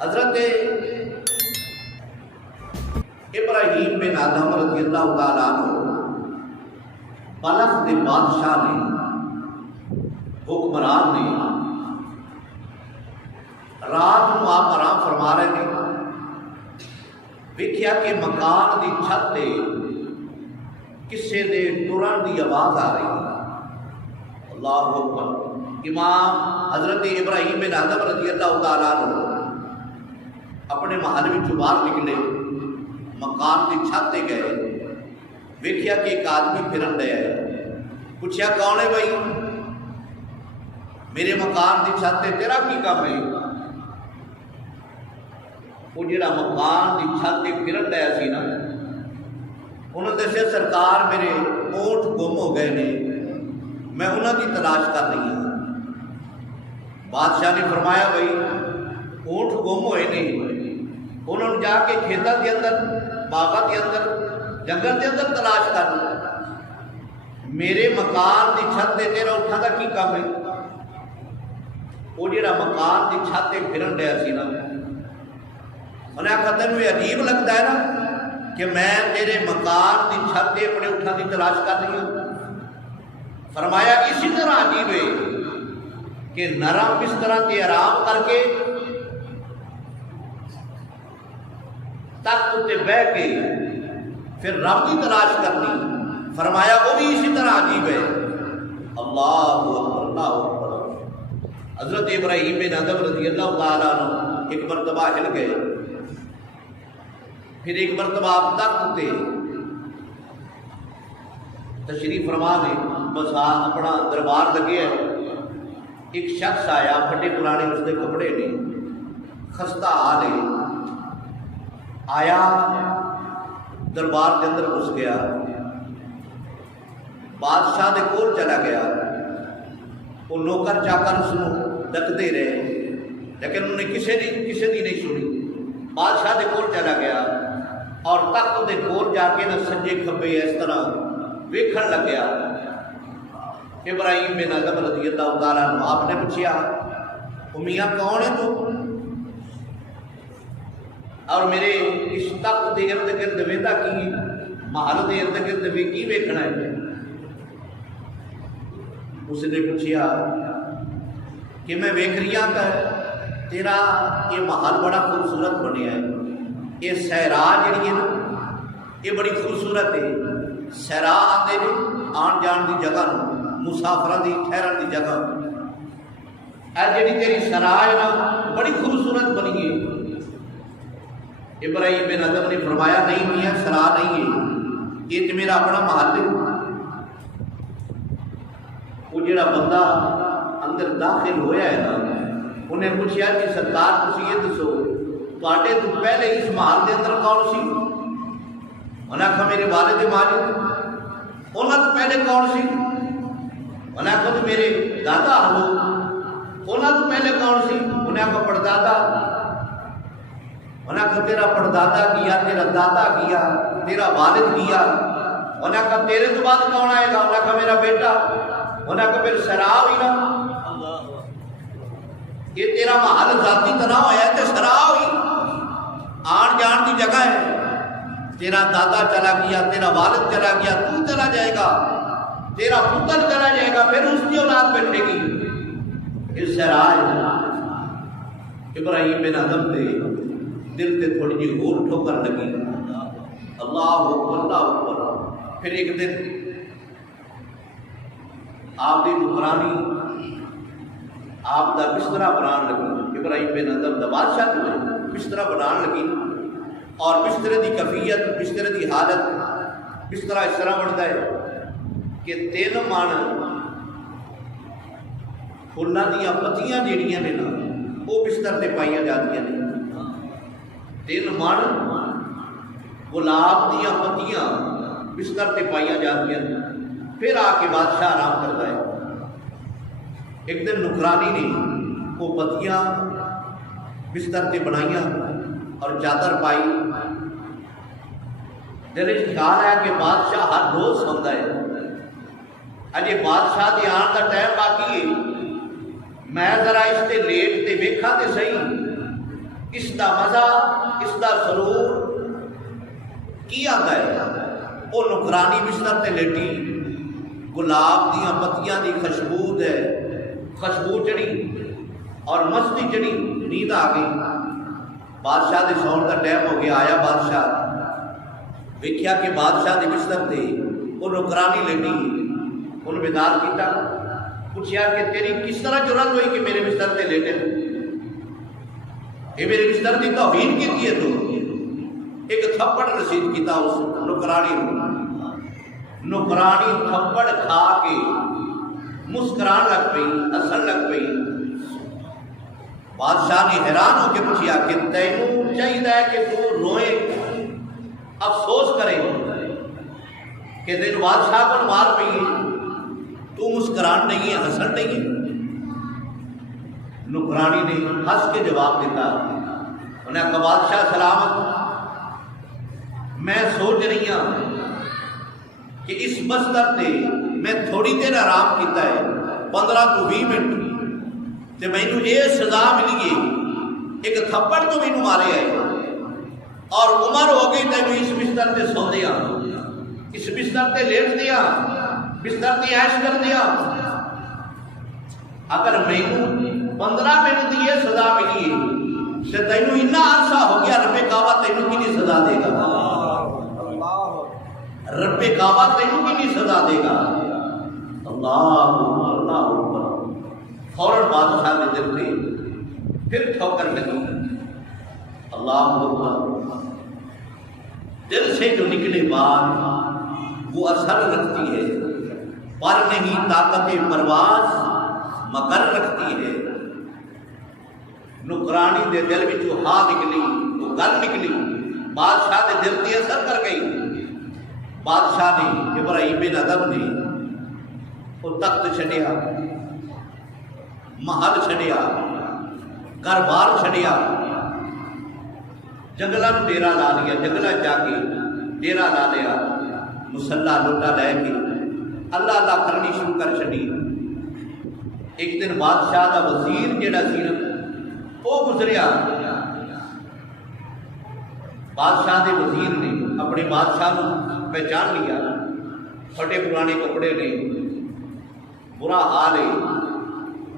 حضرت ابراہیم بن آدم رضی اللہ تعالیٰ عنہ بلخ کے بادشاہ نے حکمران نے رات کو آپ آرام فرما رہے ہیں، دیکھا کہ مکان کی چھت تے کسے دے ٹرن کی آواز آ رہی ہے۔ اللہ اکبر۔ امام حضرت ابراہیم بن آدم رضی اللہ تعالیٰ عنہ اپنے محل میں باہر نکلے، مکان کی چھت تے گئے، دیکھا کہ ایک آدمی پھرن رہا ہے، پوچھا کون ہے بھائی؟ میرے مکان کی چھت تے تیرا کی کام ہے؟ وہ جڑا مکان کی چھت تے پھرن رہا سی نا، انہوں نے دسیا سرکار میرے اونٹ گم ہو گئے نے، میں انہوں کی تلاش کر رہی ہوں۔ بادشاہ نے فرمایا بھائی اونٹ گم ہوئے نے، انہوں نے جا کے کھیتوں کے اندر، باغوں کے اندر، جنگل کے اندر تلاش کر لیا، میرے مکان کی چھت تے تیرا اٹھا کا کی کام ہے؟ وہ جڑا مکان کی چھت تے پھرن رہا سی نا، انہیں آخا تینوں یہ عجیب لگتا ہے نا کہ میں تیرے مکان کی چھت تے اپنے اٹھا کی تلاش کر رہی ہوں؟ فرمایا اسی طرح عجیب ہے کہ نرم بستر تے آرام کر کے تخت تے بہ کے پھر رب کی تلاش کرنی، فرمایا وہ بھی اسی طرح عجیب ہے۔ اللہ اکبر، اللہ اکبر۔ حضرت ابراہیم بن آدم رضی اللہ تعالیٰ عنہ ایک مرتبہ ہل گئے، پھر ایک مرتبہ آپ تخت تے تشریف فرما نے، بس اپنا دربار لگے ہے، ایک شخص آیا، پھٹے پرانے اس کے کپڑے نے، خستہ حال ہے، آیا دربار کے اندر گھس گیا، بادشاہ دے کول چلا گیا، وہ نوکر چاکر اس کو ڈکتے رہے لیکن انہوں نے کسی دی نہیں سنی۔ بادشاہ دے کول چلا گیا اور تخت دے کول جا کے نہ سجے کھبے اس طرح ویکھن لگ گیا۔ ابراہیم بن آدم رضی اللہ تعالیٰ عنہ آپ نے پوچھا میاں کون ہے تو، اور میرے اس تخت دے ارد گرد ویندہ کی، محل دے ارد گرد بھی کی ویکھنا ہے؟ اس نے پوچھا کہ میں ویکھ رہی ہوں کہ تیرا یہ محل بڑا خوبصورت بنیا ہے، یہ صحرا جڑی ہے نا یہ بڑی خوبصورت ہے، صحرا آتے نے آن جان کی جگہ، مسافروں کی ٹھہرن کی جگہ، اے جڑی تیری صحرا ہے نا بڑی خوبصورت بنی ہے۔ ابراہیم بن آدم نے فرمایا نہیں میاں صحرا نہیں ہے، یہ تو میرا اپنا محل ہے۔ وہ جڑا بندہ اندر داخل ہویا ہے نا، انہیں پوچھا کہ سرکار تسی یہ دسو تواڈے تو پہلے اس محل دے اندر کون سی؟ انہیں آخا میرے والد ماجد۔ انہاں تو پہلے کون سی؟ انہیں آخا تو میرے دادا ہو۔ انہاں تو پہلے کون سی؟ انہیں آخا پڑدادا۔ انہیں آخا تیرا پڑدادا کیا، تیرا دادا کیا، تیرا والد کیا۔ انہیں آخا تیرے تو بعد کون آئے گا؟ انہیں آخا میرا بیٹا۔ انہیں آخا پھر صحرا ہوئی نا، یہ تیرا محل ذاتی تناؤ ہے تو صحرا ہوئی، آن جان کی جگہ ہے، تیرا دادا چلا گیا، تیرا والد چلا گیا، تو چلا جائے گا، تیرا پتر چلا جائے گا، پھر اس کی اولاد بیٹھے گی، یہ صحرا ہے۔ ابراہیم بن آدم دے دل تے تھوڑی جی اور ٹھوکر لگی، اللہ اکبر، اللہ اکبر۔ پھر ایک دن آپ کی حکمرانی، آپ دا بستر بنان لگی، ابراہیم بن آدم دا بادشاہ ہوئے، بستر بنان لگی، اور بستر دی کیفیت، بستر دی حالت، بستر اس طرح بنتا ہے کہ 3 من پھلاں دیاں پتیاں جڑیاں نے نا وہ بستر تے پائیاں جاندیاں نے، 3 من گلاب دیاں پتیاں بستر تے پائیاں جاندیاں نے۔ پھر آ کے بادشاہ آرام کرتا ہے۔ ایک دن نکرانی نے وہ پتیاں بستر تے بنائیاں اور چادر پائی، دل خیال ہے کہ بادشاہ ہر روز سوندا ہے، اجے بادشاہ دے آن دا ٹائم باقی ہے، میں ذرا اس تے لیٹ تے ویکھاں تے صحیح اس دا مزہ، اس دا سرور کی آتا ہے؟ وہ نکرانی بستر تے لیٹی، گلاب دیاں پتیاں دی خوشبو ہے، خوشبو چڑھی اور مستی چڑھی، نیند آ گئی۔ بادشاہ دے سون دا ٹائم ہو گیا، آیا بادشاہ، ویکھیا کہ بادشاہ دے بستر تے وہ نکرانی لیٹی، انہوں بیدار کیتا، پوچھیا کہ تیری کس طرح جرات ہوئی کہ میرے بستر تے لیٹے؟ یہ میرے بستر کی توہین کی ہے تو ایک تھپڑ رسید کیتا اس نکرانی نے۔ نکرانی تھپڑ کھا کے مسکران لگ پئی، ہسن لگ پئی۔ بادشاہ نے حیران ہو کے پوچھیا کہ تینوں چاہیے کہ تو روئے، افسوس کرے کہ تینوں بادشاہ کو مار پئی، تو مسکران نہیں ہے، ہسن نہیں ہے؟ نکرانی نے ہنس کے جواب دیتا، انہیں کہا بادشاہ سلامت، میں سوچ رہی ہوں کہ اس بستر تے میں تھوڑی دیر آرام کیتا ہے، 15 تو 20 منٹ، تے مینوں یہ سزا ملی ہے، ایک تھپڑ تو مینوں مارے آئے اور عمر ہو گئی تینوں اس بستر تے سو دیا، اس بستر تے لیٹ دیا، بستر تے عیش کر دیا۔ اگر مینوں 15 منٹ دی یہ سزا ملی ہے سے تینوں اتنا عرصہ ہو گیا، رب کعبہ تینوں کی نہیں سزا دے گا؟ رب کعبہ تینوں کی نہیں سزا دے گا؟ اللہ اللہ اکبر۔ فوراً بادشاہ نے دل پہ پھر ٹھوکر لگی، اللہ اکبر۔ دل سے جو نکلے بات وہ اثر رکھتی ہے، پر نہیں طاقت پرواز مگر رکھتی ہے۔ نکرانی دے دل میں جو ہاں نکلی، وہ گل نکلی، بادشاہ دے دل تے اثر کر گئی۔ بادشاہ نے، ابراہیم بن ادم نے وہ تخت چھڈیا، محل چھڈیا، گھر بار چھڈیا، جنگلاں نوں ڈیرا لا لیا، جنگلاں جا کے ڈیرا لا لیا، مصلا لوٹا لے کے اللہ اللہ کرنی شروع کر چھڈی۔ ایک دن بادشاہ دا وزیر جڑا سی نا وہ گزریا، بادشاہ دے وزیر نے اپنے بادشاہ کو پہچان لیا، پھٹے پرانے کپڑے نے، برا حال ہے۔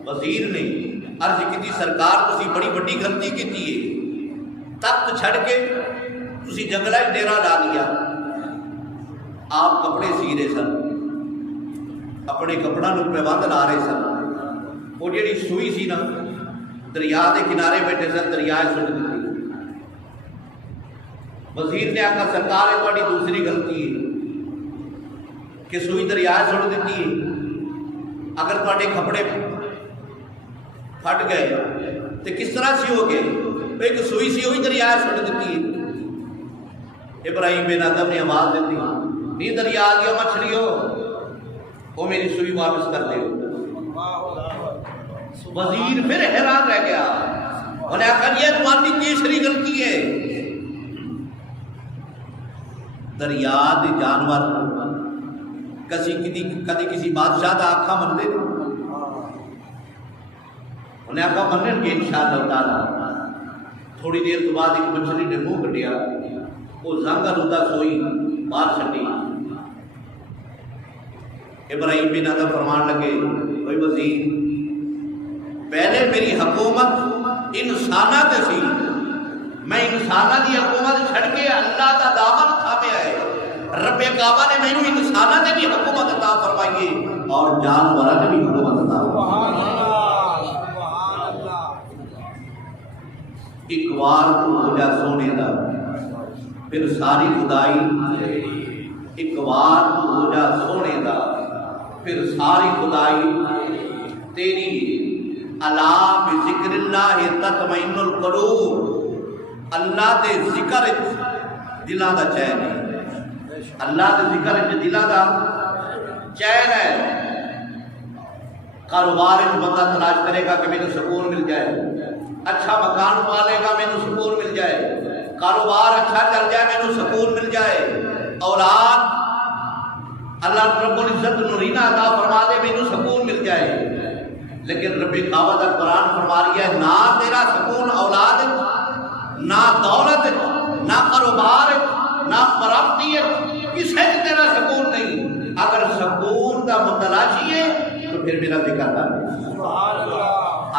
وزیر نے عرض کی سرکار تسی بڑی بڑی غلطی کی ہے، تخت چھڑ کے تسی جنگلہ ڈیرا لا لیا۔ آپ کپڑے سی رہے سن، اپنے کپڑا نو پیوند لا رہے سن، وہ جیڑی سوئی سی نا دریا دے کنارے بیٹھے سن، دریا سٹ دیتی۔ وزیر نے آکھا سرکار یہ تہاڈی دوسری غلطی ہے کہ سوئی دریا سٹ دیتی ہے، اگر تہاڈے کپڑے پھٹ گئے تو کس طرح سی ہو گئے؟ ایک سوئی سی ہوئی دریا سٹ دیتی ہے۔ ابراہیم بن ادم نے آواز دیتی، نہیں دریا آ گیا مچھلیو، وہ میری سوئی واپس کر دے۔ وزیر پھر حیران رہ گیا، انہیں آخر یہ تمہاری تیسری غلطی ہے۔ دریا دے جانور کدی کسی بادشاہ دا آکھا من دے، انہیں آخا منن گے انشاءاللہ تعالی۔ تھوڑی دیر تو بعد ایک مچھلی نے منہ کٹیا، وہ زنگ آلودہ سوئی باہر چھٹی۔ ابراہیم بن ادم فرمان لگے، کوئی وزیر پہلے میری حکومت انسانہ تے سی، میں انسانہ دی حکومت چھڑ کے اللہ دا دامن تھامے آئے، رب کعبہ نے مینوں انسانہ تے بھی حکومت عطا فرمائی اور جانوراں تے بھی حکومت عطا فرمائی۔ ایک وار تو ہو جا سونے دا، پھر ساری خدائی، ایک وار تو ہو جا سونے دا، پھر ساری خدائی تیری۔ الا بذکر اللہ تطمئن القلوب، اللہ دے ذکر دلاں دا چین ہے، اللہ دے ذکر دلاں دا چین ہے۔ کاروبار بندہ تلاش کرے گا کہ مینوں سکون مل جائے، اچھا مکان پالے گا مینوں سکون مل جائے، کاروبار اچھا چل جائے مینوں سکون مل جائے، اولاد اللہ رب العزت نورینہ عطا فرما دے مینوں سکون مل جائے۔ لیکن رب کعبہ دا قرآن فرما رہی ہے، نہ تیرا سکون اولاد نہ دولت نہ کاروبار نہ پراپتی کسی تیرا سکون نہیں. اگر سکون کا متلاشی ہے تو پھر میرا ذکر کر.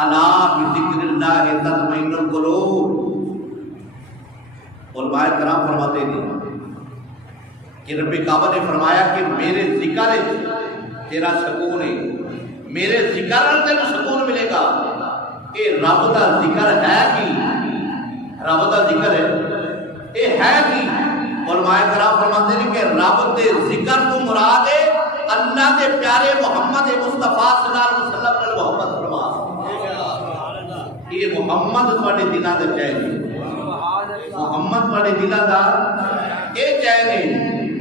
الا بذکر اللہ تطمئن القلوب. علماء کرام فرماتے ہیں کہ رب کعبہ نے فرمایا کہ میرے ذکر تیرا سکون ہے, میرے ذکر تیرا سکون ملے گا. یہ رب کا ذکر ہے کہ رب کا ذکر ہے یہ ہے کہ علماء کرام فرماتے ہیں کہ رب کے ذکر تو مراد ہے اللہ کے پیارے محمد مصطفیٰ صلی اللہ علیہ وسلم نے محمد فرمایا. یہ محمد تھوڑے دلوں کا چین ہے, محمد تھوڑے دلوں کا یہ چین ہے.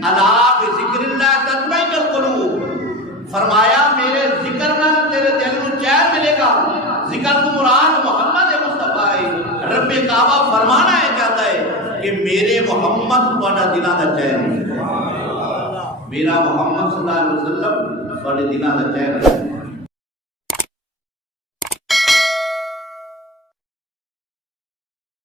الا بذکر اللہ تطمئن القلوب. فرمایا میرے ذکر نال تیرے دل کو چین ملے گا. ذکر تو مراد محمد مصطفیٰ ہے. رب کعبہ فرمانا ہے چاہتا ہے کہ میرے محمد تھوڑا دلوں کا چین ہے, میرا محمد صلی اللہ علیہ وسلم تھوڑے دلوں کا چین ہے.